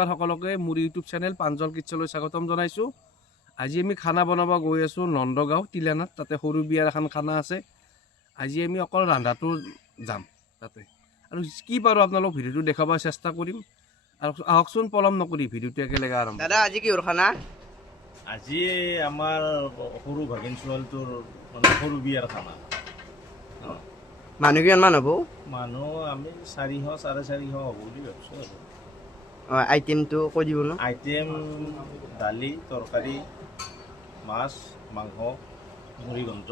নমস্কাৰ সকলোকে মোৰ ইউটিউব চেনেল প্ৰাঞ্জল কিটচলৈ স্বাগতম জনাইছোঁ। আজি আমি খানা বনাব গৈ আছোঁ নন্দগাঁও তিলানাত। তাতে সৰু বিয়াৰ এখন খানা আছে। আজি আমি অকল ৰান্ধাটো যাম তাতে, আৰু কি পাৰোঁ আপোনালোক ভিডিঅ'টো দেখাব চেষ্টা কৰিম। আৰু আহকচোন পলম নকৰি ভিডিঅ'টো একেলগে আৰম্ভ। দাদা আজি কিহৰ খানা? আজি আমাৰ সৰু ভাগিন ছোৱালীটোৰ মানে সৰু বিয়াৰ খানা। মানুহ কিমান মান হ'ব? মানুহ আমি 400-450 হ'ব বুলি ভাবিছোঁ আৰু। আইটেমটো কৈ দিব ন? আইটেম দালি, তৰকাৰী, মাছ, মাংস, মুড়িঘণ্ট,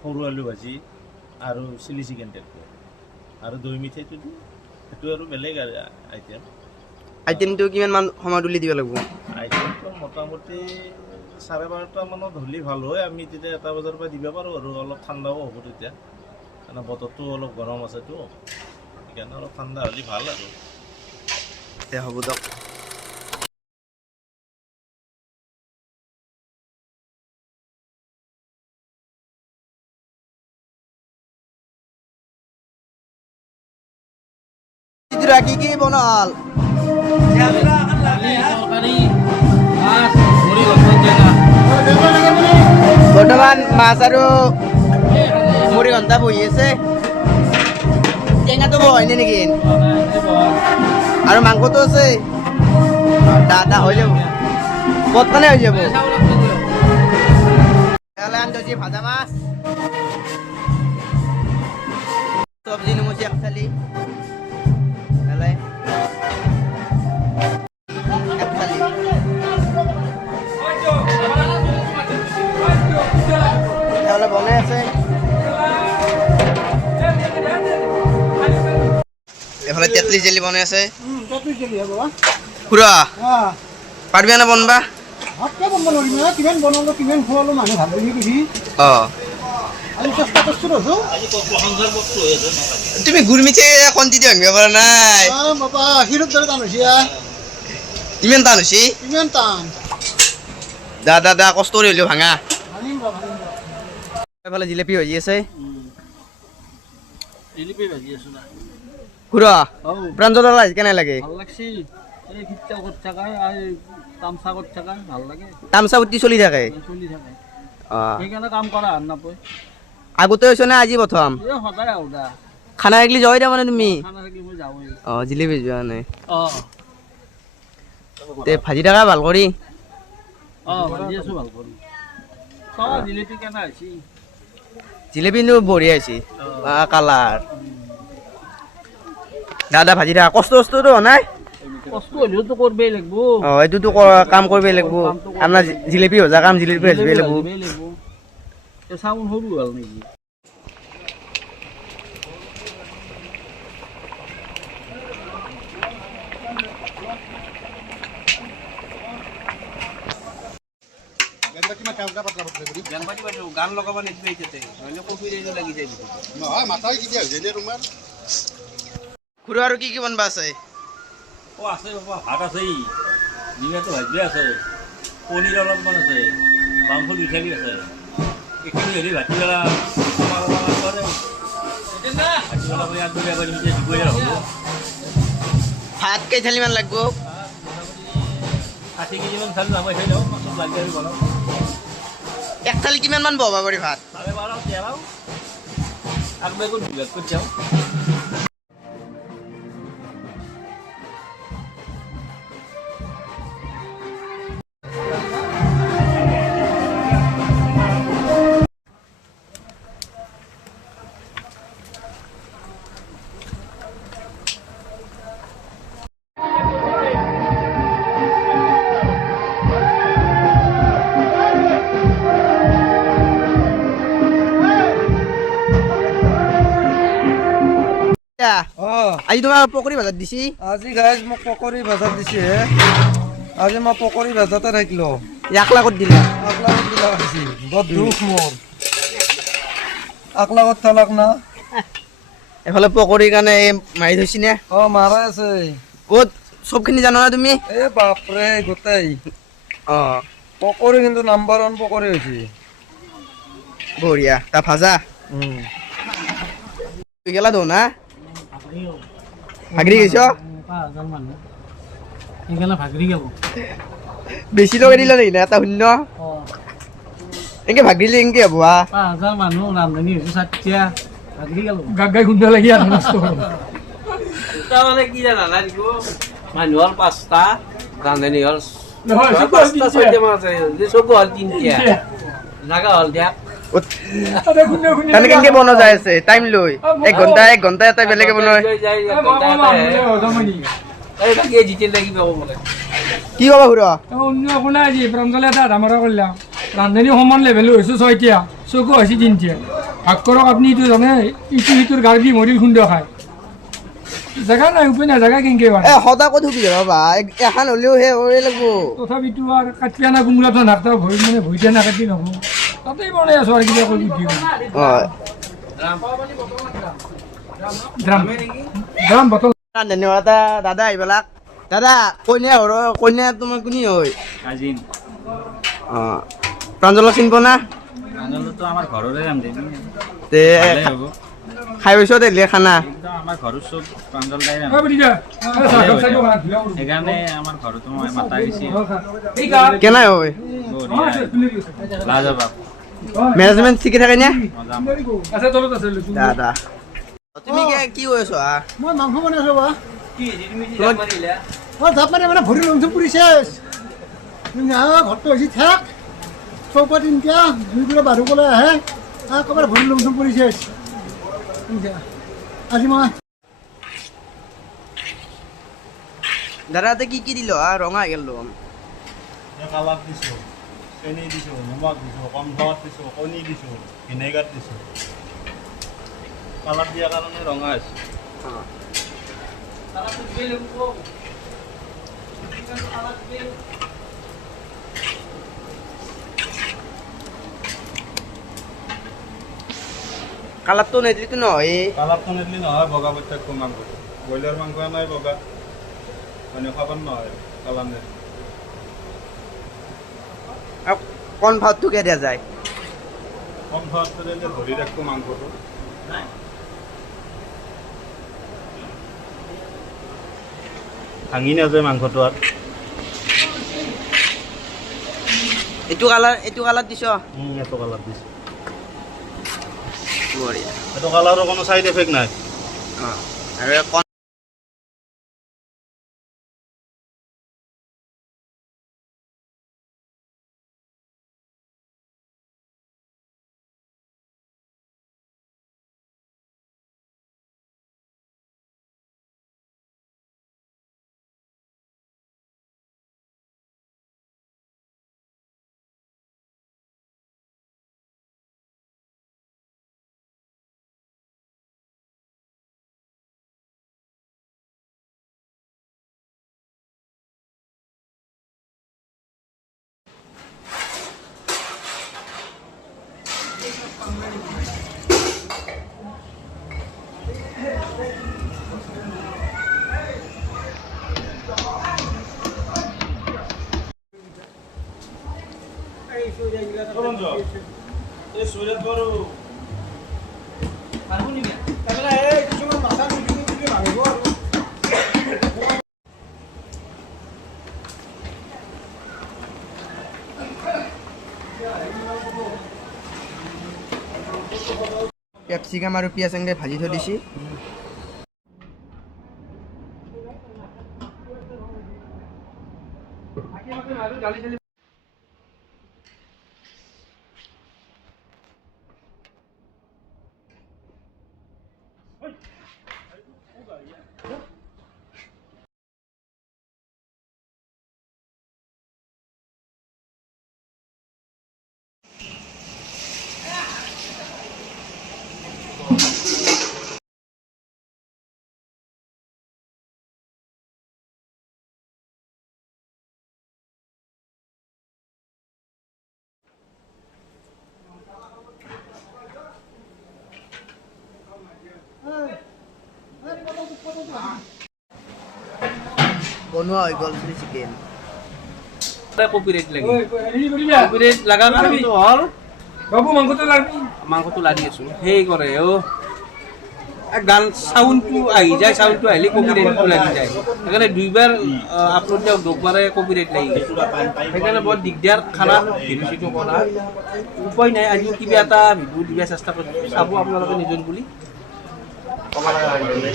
সৰু আলু ভাজি আৰু চিলি চিকেন টাইপটো, আৰু দৈ মিঠাইটো দিওঁ। সেইটো আৰু বেলেগ আইটেম। আইটেমটো কিমান মান সময় তুলি দিব লাগিব? আইটেমটো মোটামুটি 12:30 মানত হ'লে ভাল হয়। আমি তেতিয়া 1 বজাৰ পৰা দিব পাৰোঁ আৰু অলপ ঠাণ্ডাও হ'ব তেতিয়া, কাৰণ বতৰটো অলপ গৰম আছেতো, সেইকাৰণে অলপ ঠাণ্ডা হ'লে ভাল আৰু। এতিয়া হ'ব দিয়ক। কি কি বনাল? বৰ্তমান মাছ আৰু মুড়িঘণ্টা বহি আছে। টেঙাটো বহাইনে নেকি? আৰু মাংসটো আছে। দাদা হৈ যাব, বৰ্তমানে হৈ যাব। আনজি ভাজা মাছ, চব্জি নুমুচি এক থালি, বনাই আছে। এফালে তেতলি জেলি বনাই আছে। খুৰা পাৰবি না বনবা? তুমি গুৰ মিঠাই খন্তি দি ভাঙিব পৰা নাই? ইমান টান হৈছে? দা কষ্ট কৰি হলেও ভাঙা। এফালে জিলেপি ভাজি আছে। খুৰা প্ৰাঞ্জল কেনে লাগে? তামচা উঠি চলি থাকে। আগতে হৈছে না আজি প্ৰথম? খানা থাকিলে যাৱাই দিয়া মানে তুমি? জিলেপি যোৱা নাই তে ভাজি থাকা ভাল কৰি। জিলেপি বঢ়িয়া হৈছে, কালাৰ। দাদা ভাজি থাকা, কষ্টটো নাই? এইটোতো কাম কৰিবই লাগিব। আপোনাৰ জিলেপি ভজা কাম, জিলেপি ভাজিবই লাগিব। গান লগাব লাগি যায়। খুৰা আৰু কি কি বনবা আছে? আছে বাবা, ভাত আছে, নিমেটো ভাজি আছে, পনীৰ অলপমান আছে, মাংস বিচাৰি আছে। এইখিনি হেৰি ভাটিবেলা ভাত কেই থালি মান লাগিব? 60 কেজিমান চালি নামাই থৈ যাওঁ, পাছত লাগি আমি বনাওঁ। এক থালি কিমান মান বহবা পাৰি ভাত? 12:30 তেৰাও আগবেগত বিভাগ কৰি যাওঁ। আজি তোমাৰ পকৰি ভাজাত দিছি? আজি গাইজ মোক পকৰি ভাজা দিছে। আজি মই পকৰি ভাজাতে থাকিলো। 1 লাখত দিলা? 1 লাখত দিলা হৈছে। বৰ দুখ মোৰ। 1 লাখত থালাক না। এফালে পকৰিৰ কাৰণে মাৰি থৈছি নে? মাৰাই আছে। ক'ত চবখিনি জানা না তুমি? বাপৰে গোটেই। পকৰি কিন্তু নাম্বাৰ 1 পকৰি হৈছে। বঢ়িয়া। তা ভাজা? গেলা দো না? ভাগৰি গৈছ? সেইকাৰণে ভাগৰি গ'ল বেছি লগাই দিলা নেকি না এটা শূন্য এনেকে ভাগিলে এনেকে হ'ব 5,000 মানুহ ৰান্ধনি হৈছে চাতিয়া ভাগৰি গ'ল গাগাই খুন্দা লাগি আৰু নষ্ট হ'ল মানে কি জানা না দিগো মানুহ হল 5টা ৰান্ধনি হল নহয়, চকু হল 5টা 6টা মান আছে চকু হল 3টা জাগা হল দিয়া তাতে খুন্দা খুন্দা কেনেকে কেনেকে বনোৱা যাই আছে টাইম লৈ 1 ঘণ্টা এটা বেলেগে বনায় এইটা কি জিতেল লাগিব বলে কি ক'বা খুৰা অন্য শুনা আজি প্ৰাঞ্জলে এটা ধামৰা কৰিলাম ৰান্ধনি সমান লেভেলো হৈছে 6টা চকু হৈছে 3টা ভাগ কৰক আপুনি এইটো জানে ইটো সিটোৰ গাৰ দি মৰিল খুন্দা খায় জেগা নাই উপায় নাই জেগা কেনেকে পায় সদায় ক'ত সুবিধা পাবা এখন হ'লেও সেই কৰিব লাগিব তথাপিতো আৰু কাটিয়া না কোমোৰাটো নাকটা ভৰি মানে ভৰিতে নাকাটি নহ'ব তাতেই বনাই আছোঁ আৰু কিবা কৰি দিওঁ ড্ৰাম বটল ধন্যবাদ দাদা আহিবেলাক দাদা কইনা তোমাৰ কোনি হয় কাজিন অঁ প্ৰাঞ্জলক চিনি পোৱা না আনন্দটো আমাৰ ঘৰৰে ৰান্ধনি তে ভালেই হ'ব খাই পাইছ দিলে খানা একদম আমাৰ ঘৰৰ চব প্ৰাঞ্জল দাই অ বুঢ়ীয়া সেইকাৰণে আমাৰ ঘৰতো মই মাতা গৈছে কেনে হয় লাজবাব মেনেজমেণ্ট ঠিকে থাকে নে মজা আছে তলত আছে দাদা তুমি কি হৈ আছো মই মাংস বনাই আছোঁ বা তোমাক মই ধাপ মাৰি মানে ভৰি লংচুম পৰিছে ঘৰটো হৈছে থাক চৌকা তিনিটা জুই পেলাই বাঢ়ি পেলাই আহে একেবাৰে ভৰি লংচুম পৰিছে আজি মই দাদা তাতে কি দিলো ৰঙা হৈ গেল কালাৰ দিছোঁ চেনি দিছোঁ নিমখ দিছোঁ কৰ্ণফ্লাৱাৰ দিছোঁ কণী দিছোঁ ভিনেগাৰ দিছোঁ কালাৰ দিয়াৰ কাৰণে ৰঙা হৈছে কালাৰটো নিদিলেতো নহয় কালাৰটো নিদিলে নহয় বগা প্ৰত্যেকটো মাংস ব্ৰইলাৰ মাংস নাই বগা মানে খাব নহয় কালাৰ নিদিলে কণ ভাতটোকে দিয়া যায় কৰ্ণফ্লাৱাৰটো দিলে ধৰি ৰাখোঁ মাংসটো ভাঙি নাযায় মাংসটো আৰু এইটো কালাৰ দিছ এইটো কালাৰ দিছোঁ বঢ়িয়া এইটো কালাৰৰ কোনো ছাইড এফেক্ট নাই অঁ আৰু কণ কেপচিকাম আৰু পিঁয়াজ এনেকৈ ভাজি থৈ দিছি বনোৱা হৈ গ'ল চিলি চিকেন কপিৰাইট লাগে কপিৰাইট লগা কাৰণটো হ'ল বাবু মাংসটো লাগবি মাংসটো লাগি আছো সেই কৰে গান চাউণ্ডটো আহি যায়, চাউণ্ডটো আহিলে কপিৰাইটটো লাগি যায়। সেইকাৰণে দুইবাৰ আপলোড দিয়ক, দুবাৰে কপিৰাইট লাগি যায়। সেইকাৰণে বৰ দিগদাৰ খানা ভিডিঅ'টো কৰা। উপায় নাই, আজিও কিবা এটা ভিডিঅ' দিয়াৰ চেষ্টা কৰিম, চাব আপোনালোকে নিজৰ বুলি ক'ব লগা হয়।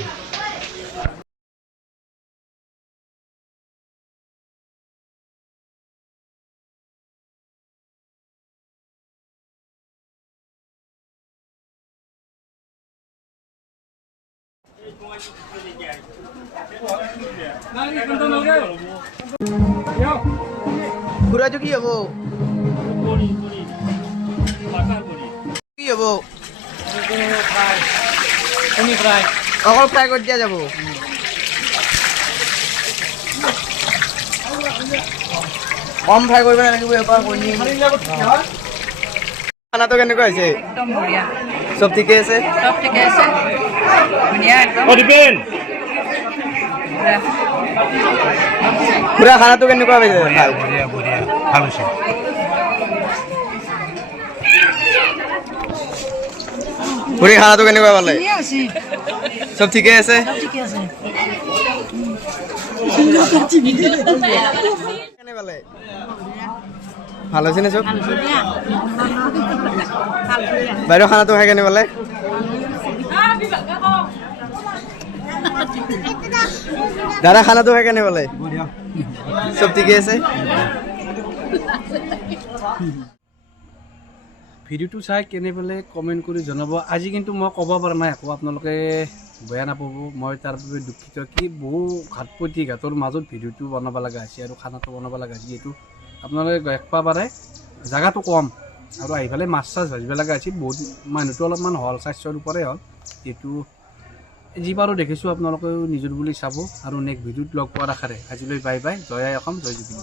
খুৰাটো কি হ'ব কি হ'ব অকল ফ্ৰাই কৰি দিয়া যাব। কম ফ্ৰাই কৰিব নালাগিব, এবাৰ কণী। খানাটো কেনেকুৱা হৈছে? একদম বঢ়িয়া, চব ঠিকে আছে? চব ঠিকে আছে, ধুনীয়া একদম। খুৰা খানাটো কেনেকুৱা হৈছে? ভাল হৈছে। খুৰী খানাটো কেনেকুৱা পালে? ধুনীয়া হৈছে, চব ঠিকে আছে? চব ঠিকে আছে। কেনে পালে? ভাল হৈছে নে চব? বাইদেউ খানাটো খাই কেনে পালে? দাদা খানাটো খাই কেনে পালে? চব ঠিকে আছে? ভিডিঅ'টো চাই কেনে পালে কমেণ্ট কৰি জনাব। আজি কিন্তু মই ক'ব পৰা নাই, আকৌ আপোনালোকে বেয়া নাপাব, মই তাৰ বাবে দুখিত। কি বহু ঘাটৰ মাজত ভিডিঅ'টো বনাব লগা হৈছে আৰু খানাটো বনাব লগা হৈছে। যিহেতু আপোনালোকে দেখবা পাৰে জেগাটো কম আৰু আহি পেলাই মাছ চাছ ভাজিব লগা হৈছে। বহুত মানুহটো অলপমান হ'ল, 400ৰ ওপৰে হ'ল। যিহেতু যি পাৰোঁ দেখিছোঁ, আপোনালোকেও নিজৰ বুলি চাব আৰু নেক্সট ভিডিঅ'ত লগ পোৱাৰ আশাৰে আজিলৈ বাই বাই। জয় আই অসম, জয় জুবিন।